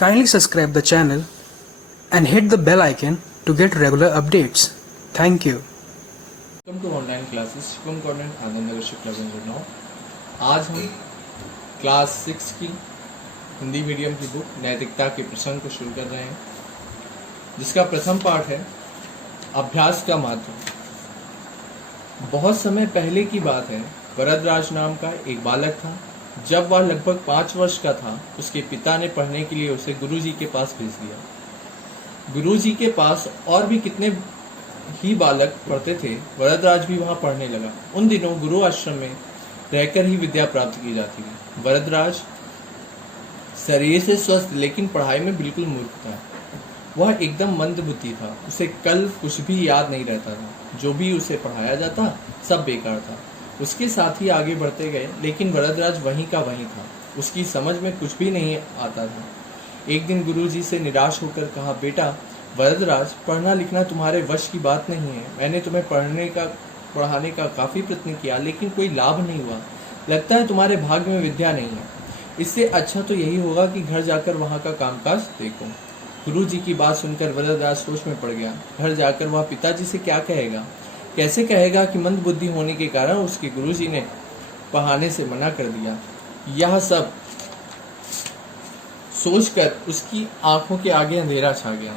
Kindly subscribe the channel and hit the bell icon to get regular updates. Thank you. Welcome to online classes Shivam cornet Anand Nagar Shuklaganj. आज हम class 6 की Hindi medium की book नैतिकता के प्रसंग को शुरू कर रहे हैं, जिसका प्रथम पाठ है अभ्यास का माध्यम। बहुत समय पहले की बात है, वरदराज नाम का एक बालक था। जब वह लगभग 5 वर्ष का था, उसके पिता ने पढ़ने के लिए उसे गुरुजी के पास भेज दिया। गुरुजी के पास और भी कितने ही बालक पढ़ते थे, वरदराज भी वहां पढ़ने लगा। उन दिनों गुरु आश्रम में रहकर ही विद्या प्राप्त की जाती थी। वरदराज शरीर से स्वस्थ लेकिन पढ़ाई में बिल्कुल मूर्ख था। वह एकदम मंद बुद्धि था। उसे कल कुछ भी याद नहीं रहता था। जो भी उसे पढ़ाया जाता सब बेकार था। उसके साथ ही आगे बढ़ते गए, लेकिन वरदराज वहीं का वहीं था। उसकी समझ में कुछ भी नहीं आता था। एक दिन गुरुजी से निराश होकर कहा, बेटा वरदराज, पढ़ना लिखना तुम्हारे वश की बात नहीं है। मैंने तुम्हें पढ़ाने का काफी प्रयत्न किया, लेकिन कोई लाभ नहीं हुआ। लगता है तुम्हारे भाग्य में विद्या नहीं है। इससे अच्छा तो यही होगा कि घर जाकर वहाँ का कामकाज देखो। गुरुजी की बात सुनकर वरदराज सोच में पड़ गया। घर जाकर वह पिताजी से क्या कहेगा? कैसे कहेगा कि मंद बुद्धि होने के कारण उसके गुरुजी ने पढ़ाने से मना कर दिया? यह सब सोचकर उसकी आंखों के आगे अंधेरा छा गया।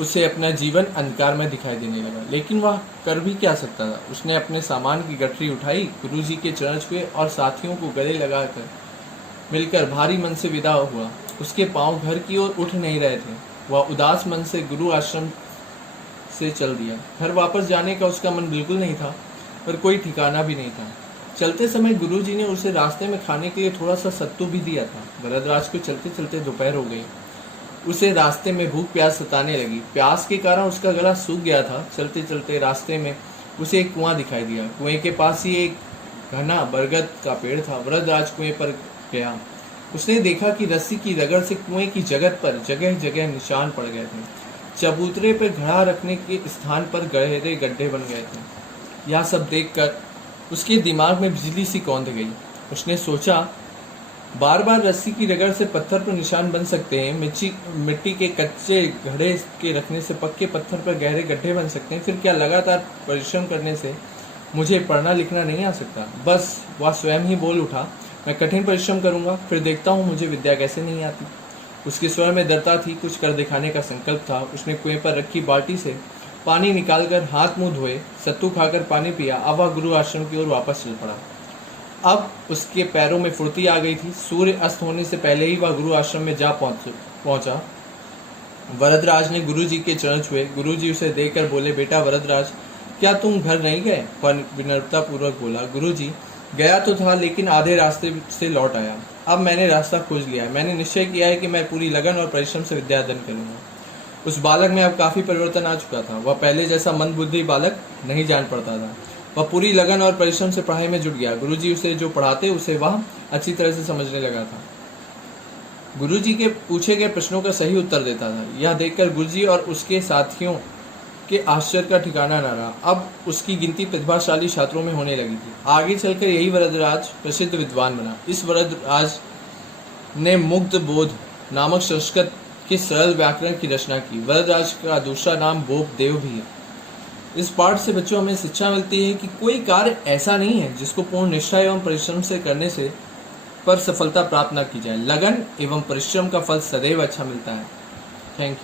उसे अपना जीवन अंधकार में दिखाई देने लगा, लेकिन वह कर भी क्या सकता था। उसने अपने सामान की गठरी उठाई, गुरुजी के चरण छुए और साथियों को गले लगाकर मिलकर भारी मन से विदा हुआ। उसके पांव घर की ओर उठ नहीं रहे थे। वह उदास मन से गुरु आश्रम से चल दिया। घर वापस जाने का उसका मन बिल्कुल नहीं था, पर कोई ठिकाना भी नहीं था। चलते समय गुरुजी ने उसे रास्ते में खाने के लिए थोड़ा सा सत्तू भी दिया था। वरदराज को चलते चलते दोपहर हो गई। उसे रास्ते में भूख प्यास सताने लगी। प्यास के कारण उसका गला सूख गया था। चलते चलते रास्ते में उसे एक कुआं दिखाई दिया। कुएं के पास ही एक घना बरगद का पेड़ था। वरदराज कुएं पर गया। उसने देखा कि रस्सी की रगड़ से कुएं की जगत पर जगह जगह निशान पड़ गए थे। चबूतरे पर घड़ा रखने के स्थान पर गहरे गड्ढे बन गए थे। यह सब देखकर उसके दिमाग में बिजली सी कौंध गई। उसने सोचा, बार बार रस्सी की रगड़ से पत्थर पर निशान बन सकते हैं, मिट्टी के कच्चे घड़े के रखने से पक्के पत्थर पर गहरे गड्ढे बन सकते हैं, फिर क्या लगातार परिश्रम करने से मुझे पढ़ना लिखना नहीं आ सकता? बस वह स्वयं ही बोल उठा, मैं कठिन परिश्रम करूंगा, फिर देखता हूँ मुझे विद्या कैसे नहीं आती। उसके स्वर में दृढ़ता थी, कुछ कर दिखाने का संकल्प था। उसने कुएं पर रखी बाल्टी से पानी निकालकर हाथ मुंह धोए, सत्तू खाकर पानी पिया। अब वह गुरु आश्रम की ओर वापस चल पड़ा। अब उसके पैरों में फुर्ती आ गई थी। सूर्य अस्त होने से पहले ही वह गुरु आश्रम में जा पहुंचा। वरदराज ने गुरुजी के चरण छुए। गुरुजी उसे देखकर बोले, बेटा वरदराज, क्या तुम घर नहीं गए? वह विनम्रता पूर्वक बोला, गुरुजी गया तो था, लेकिन आधे रास्ते से लौट आया। अब मैंने रास्ता खोज लिया है। मैंने निश्चय किया है कि मैं पूरी लगन और परिश्रम से विद्या अध्ययन करूंगा। उस बालक में अब काफी परिवर्तन आ चुका था। वह पहले जैसा मंदबुद्धि बालक नहीं जान पड़ता था। वह पूरी लगन और परिश्रम से पढ़ाई में जुट गया। गुरुजी उसे जो पढ़ाते उसे वह अच्छी तरह से समझने लगा था। गुरुजी के पूछे गए प्रश्नों का सही उत्तर देता था। यह देखकर गुरुजी और उसके साथियों के आश्चर्य का ठिकाना न रहा। अब उसकी गिनती प्रतिभाशाली छात्रों में होने लगी थी। आगे चलकर यही वरदराज प्रसिद्ध विद्वान बना। इस वरदराज ने मुग्ध बोध नामक संस्कृत के सरल व्याकरण की रचना की। वरदराज का दूसरा नाम बोप देव भी है। इस पाठ से बच्चों हमें शिक्षा मिलती है कि कोई कार्य ऐसा नहीं है जिसको पूर्ण निष्ठा एवं परिश्रम से करने से पर सफलता प्राप्त न की जाए। लगन एवं परिश्रम का फल सदैव अच्छा मिलता है। Thank you.